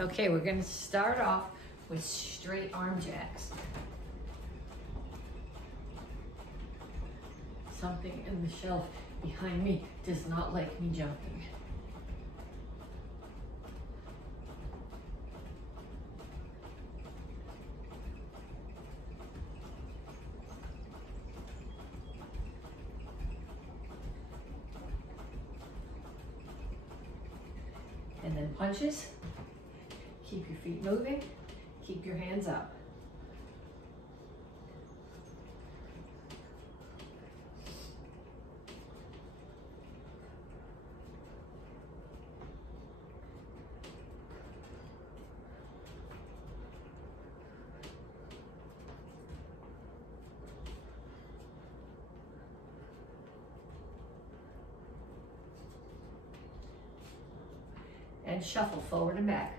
Okay, we're gonna start off with straight arm jacks. Something in the shelf behind me does not like me jumping. And then punches. Keep your feet moving. Keep your hands up. And shuffle forward and back.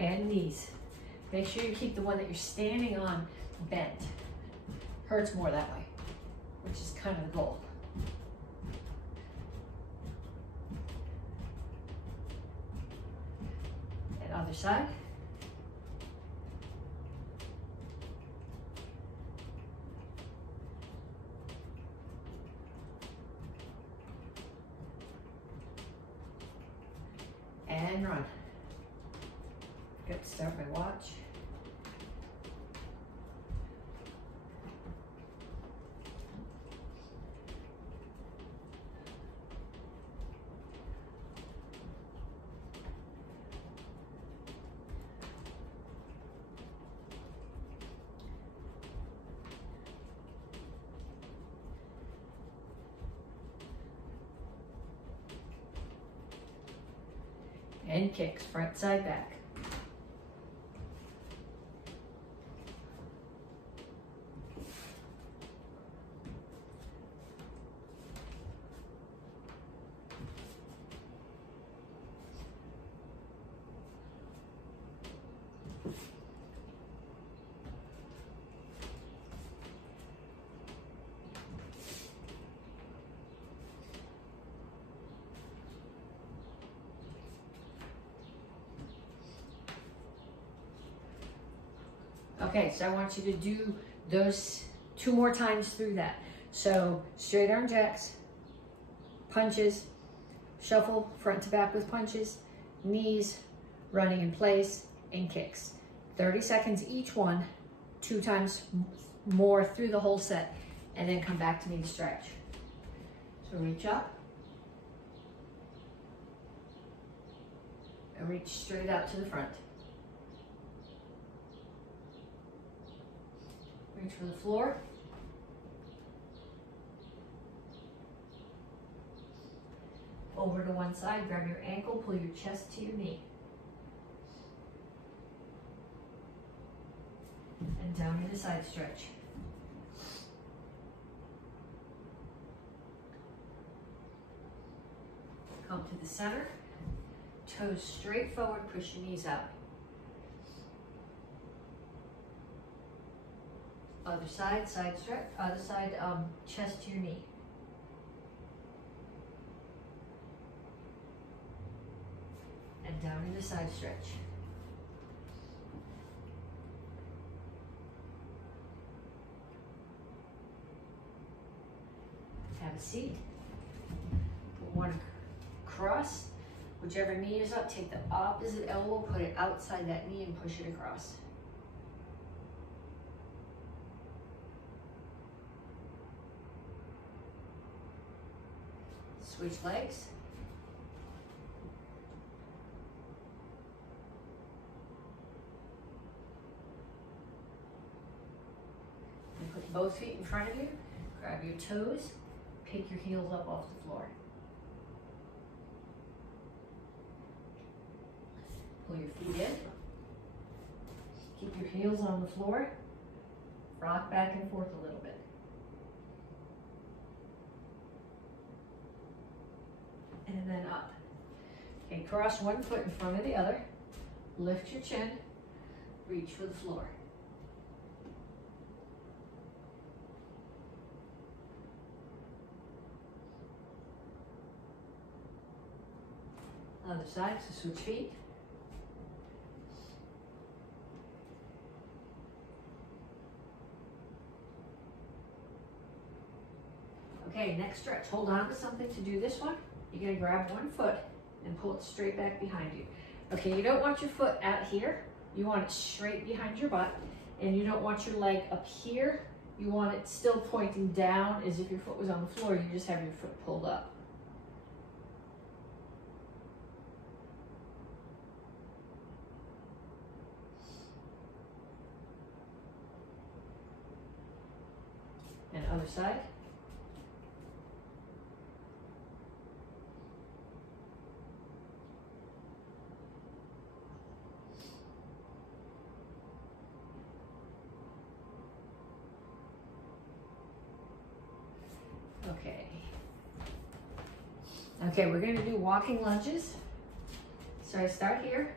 And knees. Make sure you keep the one that you're standing on bent. Hurts more that way, which is kind of the goal. And other side. And run. Got to start my watch. And kicks, front, side, back. Okay, so I want you to do those 2 more times through that. So straight arm jacks, punches, shuffle front to back with punches, knees, running in place, and kicks. 30 seconds each one, 2 times more through the whole set, and then come back to me to stretch. So reach up, and reach straight out to the front. Reach for the floor. Over to one side, grab your ankle, pull your chest to your knee. And down into side stretch. Come to the center, toes straight forward, push your knees out. Other side, side stretch, other side, chest to your knee. And down into side stretch. Have a seat. Put one across. Whichever knee is up, take the opposite elbow, put it outside that knee and push it across. Switch legs. And put both feet in front of you. Grab your toes. Pick your heels up off the floor. Pull your feet in. Keep your heels on the floor. Rock back and forth a little bit. And then up. Okay, cross one foot in front of the other. Lift your chin. Reach for the floor. Other side, so switch feet. Okay, next stretch. Hold on to something to do this one. You're gonna grab one foot and pull it straight back behind you. Okay, you don't want your foot out here. You want it straight behind your butt. And you don't want your leg up here. You want it still pointing down as if your foot was on the floor. You just have your foot pulled up. And other side. Okay. Okay, we're going to do walking lunges. So I start here.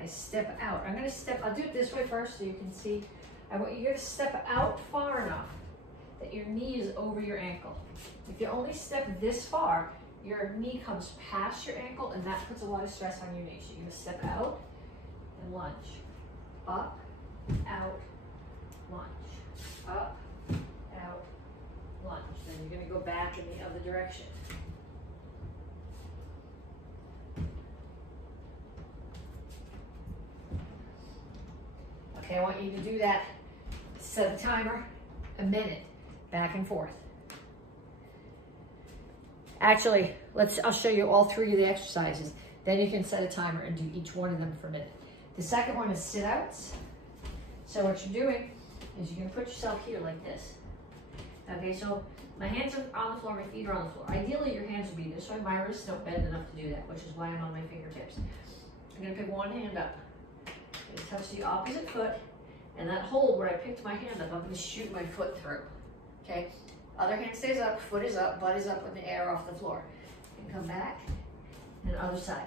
I step out. I'm going to step, I'll do it this way first so you can see. I want you to step out far enough that your knee is over your ankle. If you only step this far, your knee comes past your ankle and that puts a lot of stress on your knee. So you're going to step out and lunge. Up, out, lunge. Up, out, lunge. Then you're going to go back in the other direction. Okay, I want you to do that. Set the timer, a minute, back and forth. Actually, I'll show you all three of the exercises. Then you can set a timer and do each one of them for a minute. The second one is sit-outs. So what you're doing is you're gonna put yourself here like this. Okay, so my hands are on the floor, my feet are on the floor. Ideally, your hands would be this way. My wrists don't bend enough to do that, which is why I'm on my fingertips. I'm gonna pick one hand up. I'm gonna touch the opposite foot, and that hold where I picked my hand up, I'm gonna shoot my foot through, okay? Other hand stays up, foot is up, butt is up with the air off the floor. And come back, and other side.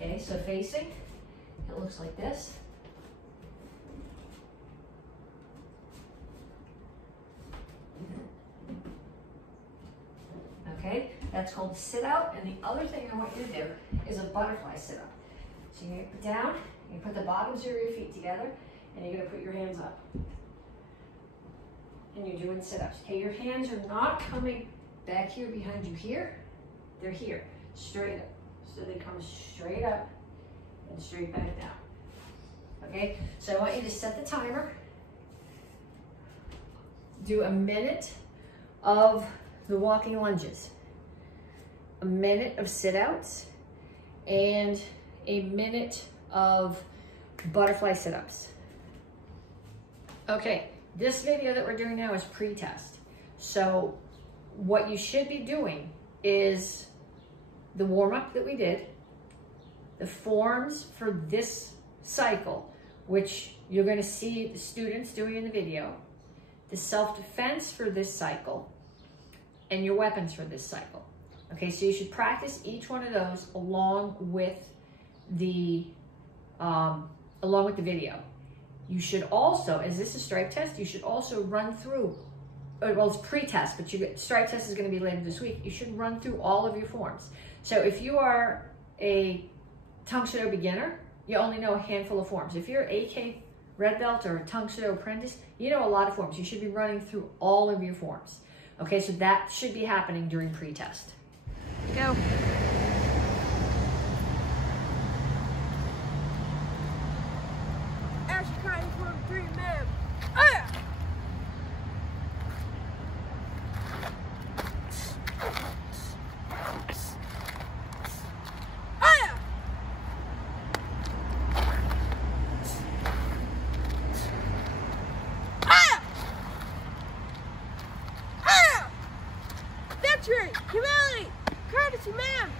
Okay, so facing, it looks like this. Okay, that's called sit out. And the other thing I want you to do is a butterfly sit up. So you're gonna put down, you put the bottoms of your feet together, and you're gonna put your hands up. And you're doing sit-ups. Okay, your hands are not coming back here behind you here. They're here, straight up. So they come straight up and straight back down. Okay, so I want you to set the timer. Do a minute of the walking lunges, a minute of sit-outs, and a minute of butterfly sit-ups. Okay, this video that we're doing now is pre-test. So what you should be doing is the warm-up that we did, the forms for this cycle, which you're going to see the students doing in the video, the self-defense for this cycle, and your weapons for this cycle. Okay, so you should practice each one of those along with the video. You should also, as this is strike test, you should also run through, well, it's pre-test, but strike test is going to be later this week. You should run through all of your forms. So if you are a tongue Shido beginner, you only know a handful of forms. If you're AK red belt or a tongue Shido apprentice, you know a lot of forms. You should be running through all of your forms. Okay, so that should be happening during pre-test. Go. Humility, courtesy, ma'am.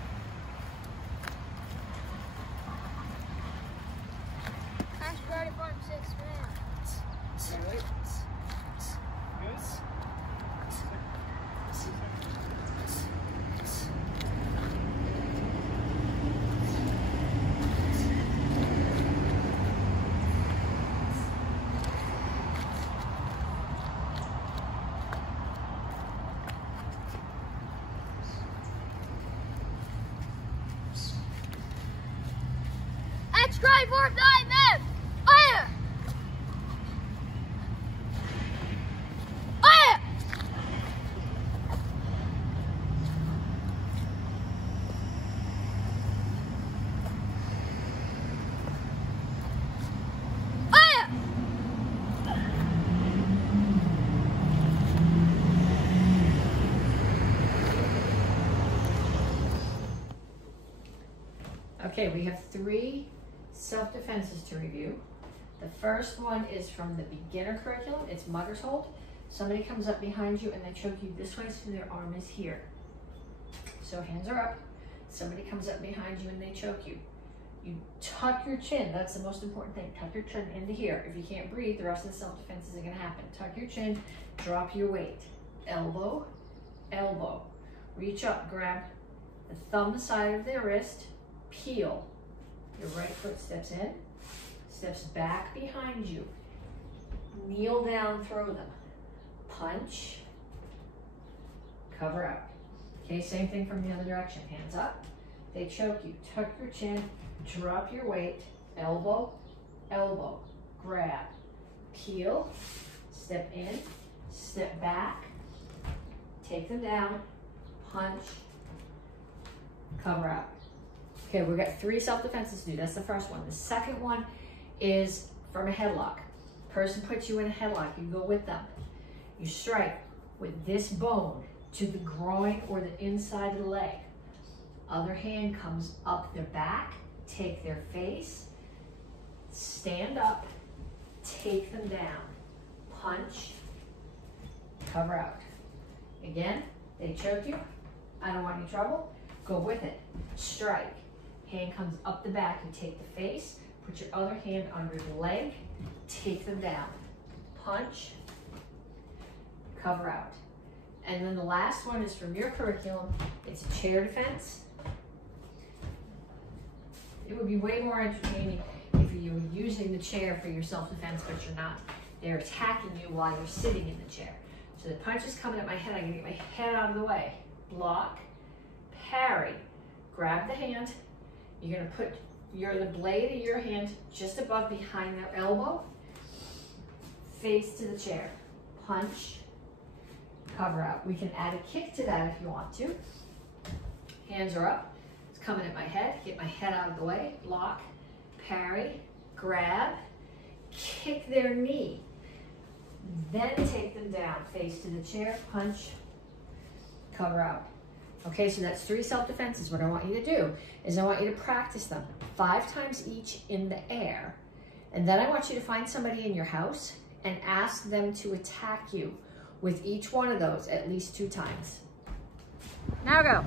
Stretch, grind, fork, nine, man. Fire. Fire. Fire. Okay, we have 3 self-defenses to review. The first one is from the beginner curriculum. It's mother's hold. Somebody comes up behind you and they choke you this way so their arm is here. So hands are up. Somebody comes up behind you and they choke you. You tuck your chin. That's the most important thing. Tuck your chin into here. If you can't breathe, the rest of the self-defenses are going to happen. Tuck your chin, drop your weight. Elbow, elbow. Reach up, grab the thumb side of their wrist, peel. Your right foot steps in, steps back behind you. Kneel down, throw them. Punch, cover out. Okay, same thing from the other direction. Hands up, they choke you. Tuck your chin, drop your weight, elbow, elbow, grab, peel, step in, step back, take them down, punch, cover out. Okay, we've got 3 self-defenses to do. That's the first one. The second one is from a headlock. Person puts you in a headlock, you go with them. You strike with this bone to the groin or the inside of the leg. Other hand comes up their back, take their face, stand up, take them down, punch, cover out. Again, they choke you. I don't want any trouble. Go with it. Strike. Hand comes up the back, you take the face, put your other hand under the leg, take them down. Punch, cover out. And then the last one is from your curriculum. It's a chair defense. It would be way more entertaining if you were using the chair for your self-defense, but you're not. They're attacking you while you're sitting in the chair. So the punch is coming at my head. I'm gonna get my head out of the way. Block, parry, grab the hand. You're gonna put the blade of your hand just above behind their elbow, face to the chair. Punch, cover out. We can add a kick to that if you want to. Hands are up. It's coming at my head. Get my head out of the way. Block, parry, grab, kick their knee. Then take them down, face to the chair, punch, cover out. Okay, so that's 3 self-defenses. What I want you to do is I want you to practice them 5 times each in the air. And then I want you to find somebody in your house and ask them to attack you with each one of those at least 2 times. Now go.